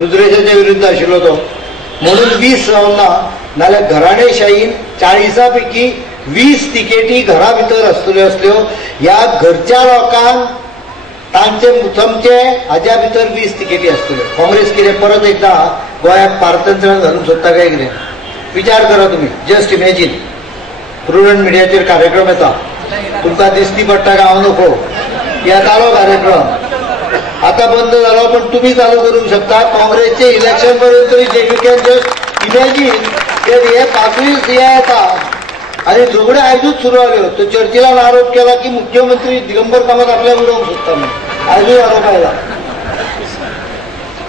दुसऱ्याच्या विरुद्ध आशिल्लो तो म्हणून 20 जावना नाल्यार घराणेशाहीन 40 पैकी 20 तिकेटी घरा भितर आसतल्यो असल्यो. ह्या घरच्या लोकांक तांचे मुथमचे हाज्या भितर 20 तिकेटी आसतल्यो. काँग्रेस कितें परत एकदा गोंयाक पारतंत्र्यान घालूंक सोदता काय कितें? विचार करा तुम्ही. जस्ट इमॅजिन प्रुडंट मिडियाचेर कार्यक्रम येता, तुमकां दिसती पडटा काय हांव नकळो येतालो कार्यक्रम, आता बंद झाला, पण तुम्ही चालू करू शकता. काँग्रेसचे इलेक्शन पर्यंत यू कॅन जस्ट इमॅजिन हे 5वी येता आणि झगडे आयजूच सुरू जाल्यो. तो चर्चीला आरोप केला की मुख्यमंत्री दिगंबर कामत आपल्याला उडोवंक सोदता म्हणून. आयजूय आरोप आयला.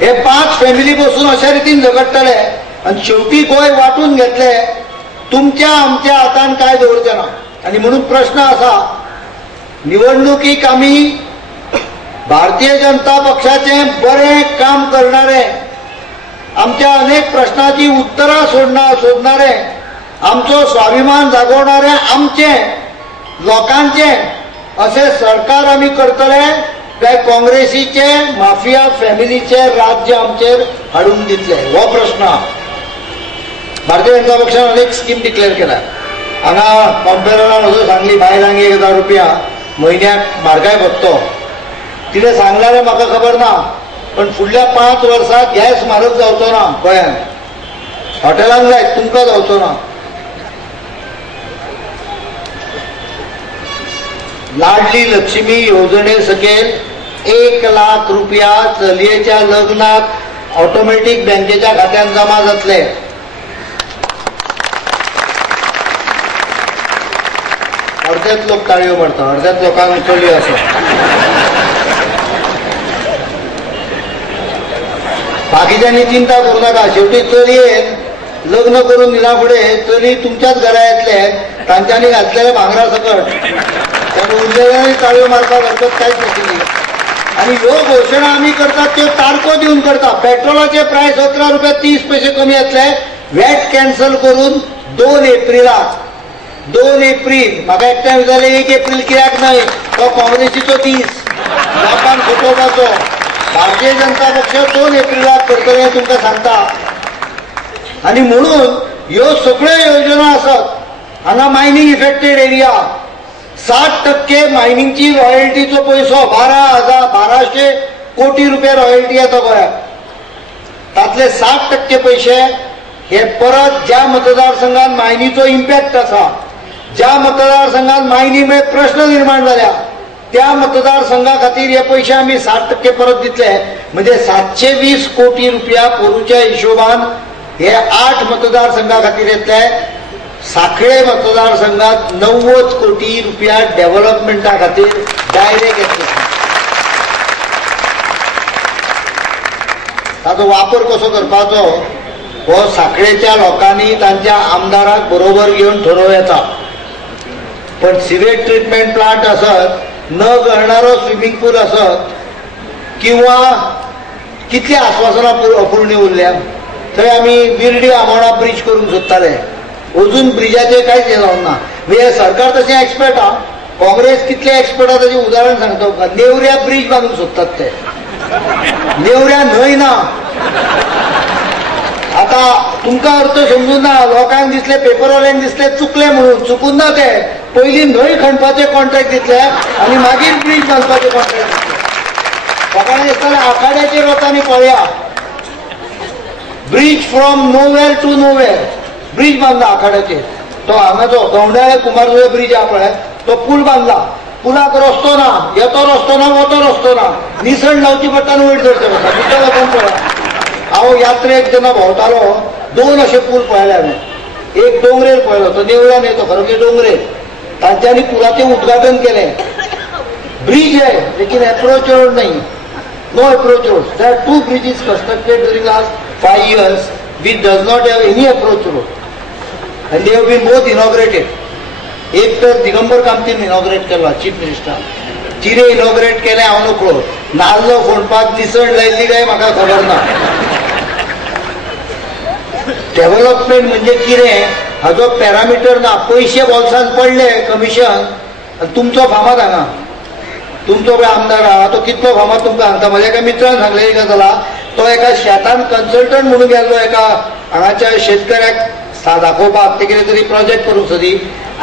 हे 5 फॅमिली बसून अशा रितीन झगडटले आणि शेवटी गोंय वाटून घेतले. तुमच्या आमच्या हातान काय दवरचें ना. आणि म्हणून प्रश्न असा, निवडणुकीक आमी भारतीय जनता पक्षाचे बरे काम करणारे, आमच्या अनेक प्रश्नाची उत्तरां सोदणारे, आमचो स्वाभिमान जागोवणारे, आमचे लोकांचे असे सरकार आमी करतले काय काँग्रेसीचे माफिया फॅमिलीचे राज्य आमचेर हाडून दितले? हो प्रश्न. भारतीय जनता पक्षान अनेक स्कीम डिक्लेअर केला. हांगा कॉम्पेररान असो सांगली बायलांक 1000 रुपया म्हयन्याक म्हारगाय भत्तो. तिने सांगणारे म्हाका खबर ना, पण फुडल्या 5 वर्सात गॅस म्हारग जावचो ना गोंयांत. हॉटेलांक जाय, तुमकां जावचो ना. लाडली लक्ष्मी योजने सकयल 1 लाख रुपया चलयेच्या लग्नाक ऑटोमॅटिक बँकेच्या खात्यात जमा जातले. अर्ध्याच लोक ताळयो मारता, अर्ध्याच लोकांक चलयो आसा. बाकीच्यांनी चिंता करू नका. शेवटी चलयेन लग्न करून दिला फुडें चली तुमच्याच घरा येतले, तांच्यांनी घातलेल्या भांगरा सकट त्यामुळे उरलेल्यांनी ताळयो मारपाक हरकत कांयच नाशिल्ली. आणि ह्यो घोशणा आमी करतात त्यो तारखो दिवन करता. पेट्रोलाचे प्रायस 17 रुपया 30 पैसे कमी जातले. वॅट कॅन्सल करून 2 एप्रिलाक 2 एप्रील म्हाका एकट्यान विचारलें 1 एप्रील कित्याक न्हय? तो काँग्रेसीचो दीस लोकांक फटोवपाचो. भारतीय जनता पक्ष 2 एप्रिलाक करतले हें तुमकां सांगता. आणि म्हणून ह्यो सगळ्यो योजना आसात. हांगा मायनिंग इफेक्टेड एरिया 60% मायनिंगची रॉयल्टीचो पयसो 12,000 कोटी रुपया रॉयल्टी येता गोंयाक. तातले 60% पैसे हे परत ज्या मतदारसंघात मायनीचो इम्पॅक्ट आसा, ज्या मतदारसंघात मायनीमुळे प्रश्न निर्माण जाल्या, त्या मतदारसंघा खातीर हे पैसे आम्ही 60% परत दितले. म्हणजे 720 कोटी रुपया पोरूच्या हिशोबान हे 8 मतदारसंघा खातीर येतले. साखळे मतदारसंघात 90 कोटी रुपया डेव्हलपमेंटा खातीर डायरेक्ट येतले. ताचो वापर कसो करपाचो हो साखळेच्या लोकांनी तांच्या आमदाराक बरोबर घेवन ठरव येता. पण सिवेज ट्रीटमेंट प्लांट आसत, न गळणारो स्विमिंग पूल असत, किंवा कितली आश्वासनां अपूर्ण उरल्या. थंय आमी विर्डी आमोणा ब्रिज करूंक सोदताले, अजून ब्रिजाचेर कांयच हे जावंक ना. म्हणजे सरकार तशें एक्सपर्ट हा. काँग्रेस कितले एक्सपर्ट हा ताचें उदाहरण सांगता तुमकां. नेवऱ्या ब्रिज बांदूंक सोदतात ते. नेवऱ्या न्हंय ना. आता तुमकां अर्थ समजून ना. लोकांक दिसले, पेपरवाल्यांक दिसले चुकले म्हणून. चुकून ना ते. पयलीं न्हंय खणपाचे कॉन्ट्रॅक्ट दितले आणि मागीर ब्रिज बांदपाचे कॉन्ट्रॅक्ट दितले. लोकांक दिसताले आखाड्याचेर वता आनी पळया. Bridge from nowhere to nowhere bridge बांदला आखाड्याचेर. तो हांगाचो गवंडाळे कुमारजुळे ब्रिज आहा पळय, तो पूल बांदला. पुलाक रस्तो ना, येतो रस्तो ना, वतो रस्तो ना. निसण लावची पडटा आनी वयर धरचें पडटा. दुसऱ्या लोकांक पळया. हांव यात्रेक जेन्ना भोंवतालो 2 अशे पूल पळयले हांवें. एक डोंगरेर पळयलो, तो नेवऱ्यान येतो खरो की डोंगरेर. तांच्यांनी पुलाचें उद्घाटन केलें. ब्रिज है लेकिन अप्रोच रोड नहीं, no approach road. There are 2 bridges constructed during last 5 years which does not have any approach road and they have been both inaugurated. एक तर दिगंबर कामतीन इनॉग्रेट केला, चीफ मिनिस्टर. चिरे इनॉग्रेट केले हांव नकळो. नाल्लो फोडपाक निसण लायिल्ली काय म्हाका खबर ना. डेव्हलपमेंट म्हणजे कितें हाजो पॅरामिटर ना. पैसे बोल्सांत पडले कमिशन आनी तुमचो फामाद हांगा. तुमचो पळय आमदार आहा तो कितलो फामाद तुमकां सांगता. म्हज्या एका मित्रान सांगलेली गजाल तो एका शेतान कन्सल्टंट म्हणून गेल्लो एका हांगाच्या शेतकऱ्याक दाखोवपाक ते कितें तरी प्रोजेक्ट करूंक सोदी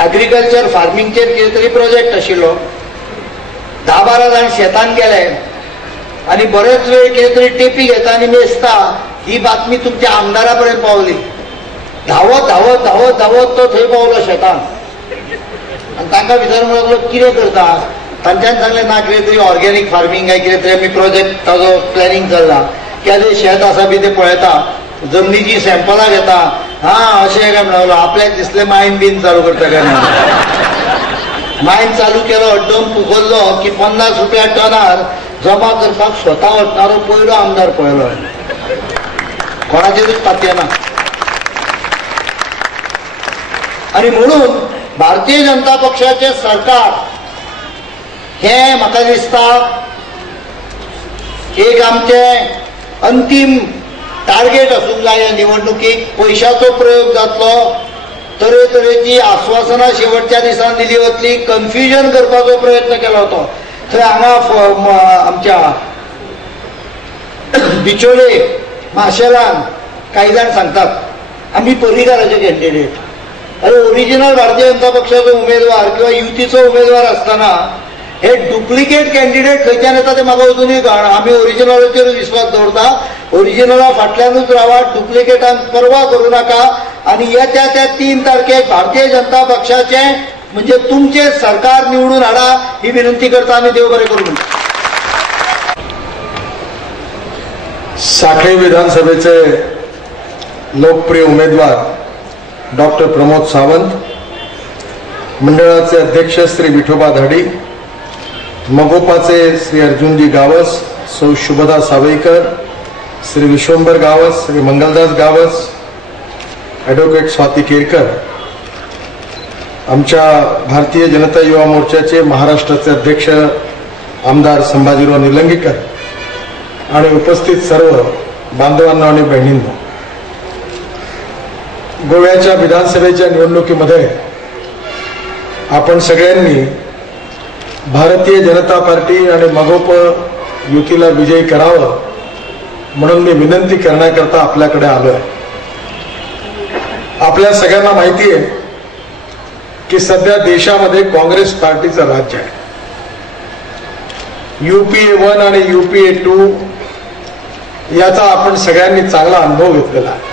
एग्रीकल्चर फार्मिंगचेर कितें तरी प्रोजेक्ट आशिल्लो 10-12 जाण शेतान गेले आनी बरेच वेळ कितें तरी टेपी घेता आनी मेजता ही बातमी तुमच्या आमदारा पर्यंत पावली धावत धावत धावत धावत तो थंय पावलो शेतान आनी तांकां विचारूंक लागलो कितें करता तांच्यान सांगलें ना कितें तरी ऑर्गेनीक फार्मींग काय कितें तरी आमी प्रोजेक्ट ताजो प्लॅनिंग चल्ला केदें शेत आसा बी तें पळयता जमनीची सॅम्पलां घेता हा अशें काय म्हणलो आपल्याक दिसलें मायन बीन चालू करता काय ना मायन चालू केलो अड्डम फुगल्लो की 50 रुपया टनार जमा करपाक स्वता वचणारो पयलो आमदार पळयलो कोणाचेरूच तातये ना आनी म्हणून भारतीय जनता पक्षाचे सरकार हे म्हाका दिसता एक आमचे अंतिम टार्गेट आसूंक जाय ह्या निवडणुकीक पयशांचो प्रयोग जातलो तरेतरेची आश्वासनां शेवटच्या दिसान दिली वतली कन्फ्युजन करपाचो प्रयत्न केलो वतो थंय हांगा आमच्या बिचोले माशेलान काही जाण सांगतात आमी पर्रीकाराचे कॅन्डिडेट अरे ओरिजिनल भारतीय जनता पक्षाचो उमेदवार किंवा युतीचो उमेदवार आसतना हे डुप्लिकेट कॅन्डिडेट खंयच्यान येता ते म्हाका अजुनूय कळना आमी ओरिजिनलाचेर विश्वास दवरता ओरिजिनला फाटल्यानूच रावा डुप्लिकेटान परवा करूं नाका आनी येत्या त्या 3 तारखेक भारतीय जनता पक्षाचे म्हणजे तुमचे सरकार निवडून हाडा ही विनंती करता आनी देव बरें करूं साखळी विधानसभेचे लोकप्रिय उमेदवार डॉक्टर प्रमोद सावंत मंडळाचे अध्यक्ष श्री विठोबा धाडी मगोपाचे श्री अर्जुनजी गावस सौ शुभदा सावयकर श्री विश्वंभर गावस श्री मंगलदास गावस ॲडव्होकेट स्वाती केरकर आमच्या भारतीय जनता युवा मोर्चाचे महाराष्ट्राचे अध्यक्ष आमदार संभाजीराव निलंगेकर आणि उपस्थित सर्व बांधवांना आणि बहिणींना गोव्याच्या विधानसभेच्या निवडणुकीमध्ये आपण सगळ्यांनी भारतीय जनता पार्टी आणि मगोप युतीला विजयी करावं म्हणून मी विनंती करण्याकरता आपल्याकडे आलोय आपल्या सगळ्यांना माहिती आहे की सध्या देशामध्ये काँग्रेस पार्टीचं राज्य आहे UPA 1 आणि UPA 2 याचा आपण सगळ्यांनी चांगला अनुभव घेतलेला आहे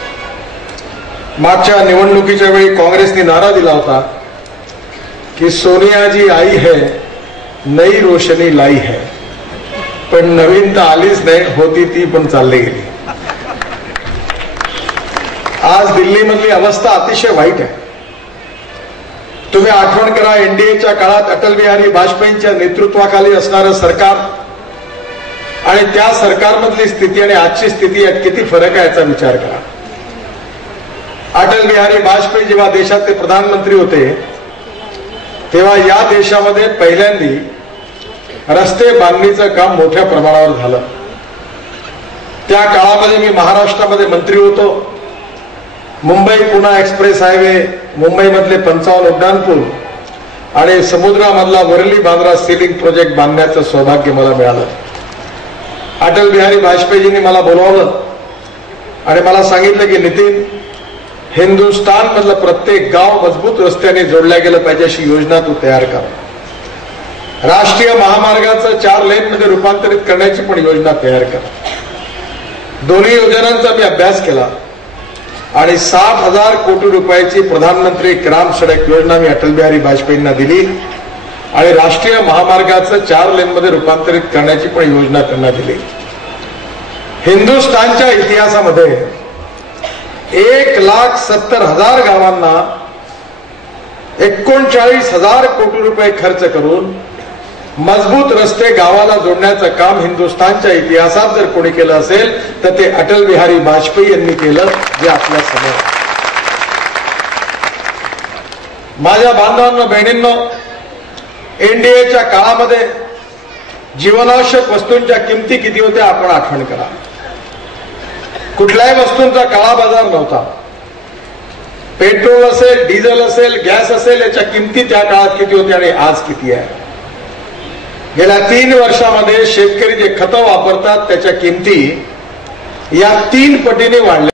मागच्या निवडणुकीच्या वेळी काँग्रेसने नारा दिला होता की सोनिया जी आई है नई रोशनी लाई है पण नवीनता आलीच नाही होती ती पण चालली गेली आज दिल्लीमधली अवस्था अतिशय वाईट आहे तुम्ही आठवण करा एनडीएच्या काळात अटल बिहारी वाजपेयींच्या नेतृत्वाखाली असणारं सरकार आणि त्या सरकारमधली स्थिती आणि आजची स्थिती यात किती फरक आहे याचा विचार करा अटल बिहारी वाजपेयी जेव्हा देशाचे प्रधानमंत्री होते तेव्हा या देशामध्ये पहिल्यांदी रस्ते बांधणीचं काम मोठ्या प्रमाणावर झालं त्या काळामध्ये मी महाराष्ट्रामध्ये मंत्री होतो मुंबई पुणे एक्सप्रेस हायवे मुंबईमधले 55 उड्डाणपूल आणि समुद्रामधला वरली बांद्रा सीलिंग प्रोजेक्ट बांधण्याचं सौभाग्य मला मिळालं अटल बिहारी वाजपेयींनी मला बोलावलं आणि मला सांगितलं की नितीन हिंदुस्थान मधलं प्रत्येक गाव मजबूत रस्त्याने जोडल्या गेलं पाहिजे अशी योजना तू तयार कर राष्ट्रीय महामार्गाचं 4 लेनमध्ये रूपांतरित करण्याची पण योजना तयार कर दोन्ही योजनांचा मी अभ्यास केला आणि 60,000 कोटी रुपयाची प्रधानमंत्री ग्राम सडक योजना मी अटल बिहारी वाजपेयींना दिली आणि राष्ट्रीय महामार्गाचं 4 लेनमध्ये रूपांतरित करण्याची पण योजना त्यांना दिली हिंदुस्थानच्या इतिहासामध्ये 1,70,000 गावांना 39,000 कोटी रुपये खर्च करून मजबूत रस्ते गावाला जोडण्याचं काम हिंदुस्थानच्या इतिहासात जर कोणी केलं असेल तर ते अटल बिहारी वाजपेयी यांनी केलं जे आपल्या समोर माझ्या बांधवांनो बहिणींनो एनडीएच्या काळामध्ये जीवनावश्यक वस्तूंच्या किमती किती होत्या आपण आठवण करा कुठल्याही वस्तूंचा काळा बाजार नव्हता पेट्रोल असेल डिझेल असेल गॅस असेल याच्या किमती त्या काळात किती होत्या आणि आज किती आहे गेल्या 3 वर्षामध्ये शेतकरी जे खतं वापरतात त्याच्या किमती या 3 पटीने वाढल्या.